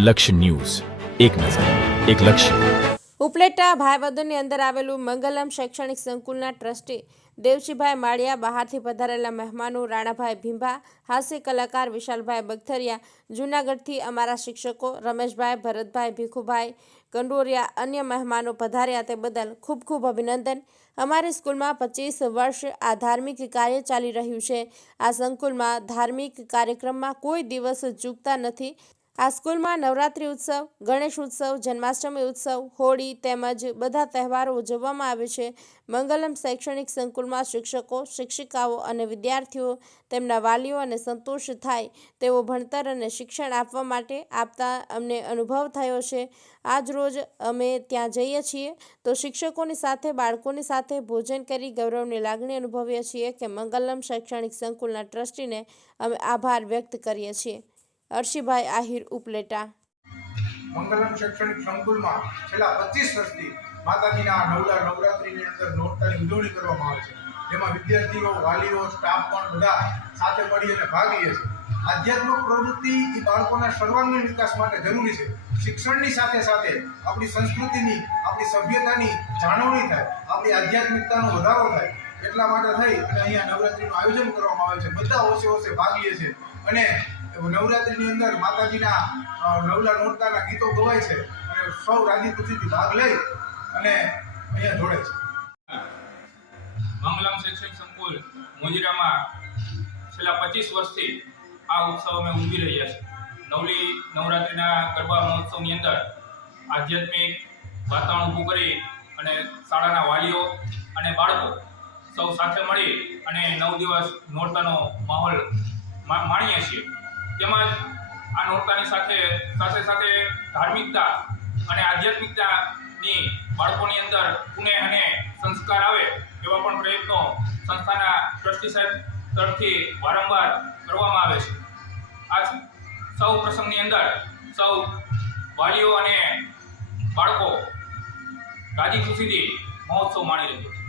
લક્ષ્ય ન્યૂઝ, એક નજર, એક લક્ષ્ય. ઉપલેટા ભાઈબંધોની અંદર આવેલું મંગલમ શૈક્ષણિક સંકુલના ટ્રસ્ટી દેવજીભાઈ માળિયા, બહારથી પધારેલા મહેમાનો રાણાભાઈ ભીંભા, હાસ્ય કલાકાર વિશાલભાઈ બગથરિયા, જૂનાગઢથી અમારા શિક્ષકો રમેશભાઈ, ભરતભાઈ, ભીખુભાઈ કંડોરિયા, અન્ય મહેમાનો પધાર્યા તે બદલ ખૂબ ખૂબ અભિનંદન. અમારી સ્કૂલમાં 25 વર્ષ આ ધાર્મિક કાર્ય ચાલી રહ્યું છે. આ સંકુલમાં ધાર્મિક કાર્યક્રમમાં કોઈ દિવસ ચૂકતા નથી. આ સ્કૂલમાં નવરાત્રિ ઉત્સવ, ગણેશ ઉત્સવ, જન્માષ્ટમી ઉત્સવ, હોળી તેમજ બધા તહેવારો ઉજવવામાં આવે છે. મંગલમ શૈક્ષણિક સંકુલમાં શિક્ષકો, શિક્ષિકાઓ અને વિદ્યાર્થીઓ તેમના વાલીઓ અને સંતોષ થાય તેવો ભણતર અને શિક્ષણ આપવા માટે આપતા અમને અનુભવ થયો છે. આજ રોજ અમે ત્યાં જઈએ છીએ તો શિક્ષકોની સાથે, બાળકોની સાથે ભોજન કરી ગૌરવની લાગણી અનુભવીએ છીએ કે મંગલમ શૈક્ષણિક સંકુલના ટ્રસ્ટીને અમે આભાર વ્યક્ત કરીએ છીએ. અર્શીભાઈ આહિર, ઉપલેટા. મંગલમ શૈક્ષણિક સંકુલમાં છેલ્લા 25 વર્ષથી માતાજીના નવરાત્રિની અંદર નોરતાની ઉજવણી કરવામાં આવે છે. જેમાં વિદ્યાર્થીઓ, વાલીઓ, સ્ટાફ પણ બધા સાથે મળી અને ભાગ લે છે. આધ્યાત્મિક પ્રવૃત્તિ એ બાળકોના સર્વાંગીણ વિકાસ માટે જરૂરી છે. શિક્ષણની સાથે સાથે આપણી સંસ્કૃતિની, આપણી સભ્યતાની જાળવણી થાય, આપણી આધ્યાત્મિકતાનો વધારો થાય, એટલા માટે થઈ અને અહીંયા નવરાત્રિનું આયોજન કરવામાં આવે છે. બધા ઓછે ભાગ લે છે અને નવરાત્રિની અંદર માતાજીના નોરતાના ગીતો ગવાય છે અને સૌ રાજી ખુશીથી ભાગ લઈ અને અહીંયા જોડે છે. મંગલમ શૈક્ષણિક સંકુલ મોજીરામાં છેલ્લા 25 વર્ષથી આ ઉત્સવ અમે ઉજવી રહ્યા છીએ. નવરાત્રિના ગરબા મહોત્સવની અંદર આધ્યાત્મિક વાતાવરણ ઊભું કરી અને શાળાના વાલીઓ અને બાળકો સૌ સાથે મળી અને 9 દિવસ નોરતાનો માહોલ માણીએ છીએ. તેમજ આ નોરતાની સાથે ધાર્મિકતા અને આધ્યાત્મિકતાની બાળકોની અંદર પુણ્ય અને સંસ્કાર આવે એવા પણ પ્રયત્નો સંસ્થાના ટ્રસ્ટી સાહેબ તરફથી વારંવાર કરવામાં આવે છે. આ સૌ પ્રસંગની અંદર સૌ વાલીઓ અને બાળકો રાજી ખુશીથી મહોત્સવ માણી રહ્યા છે.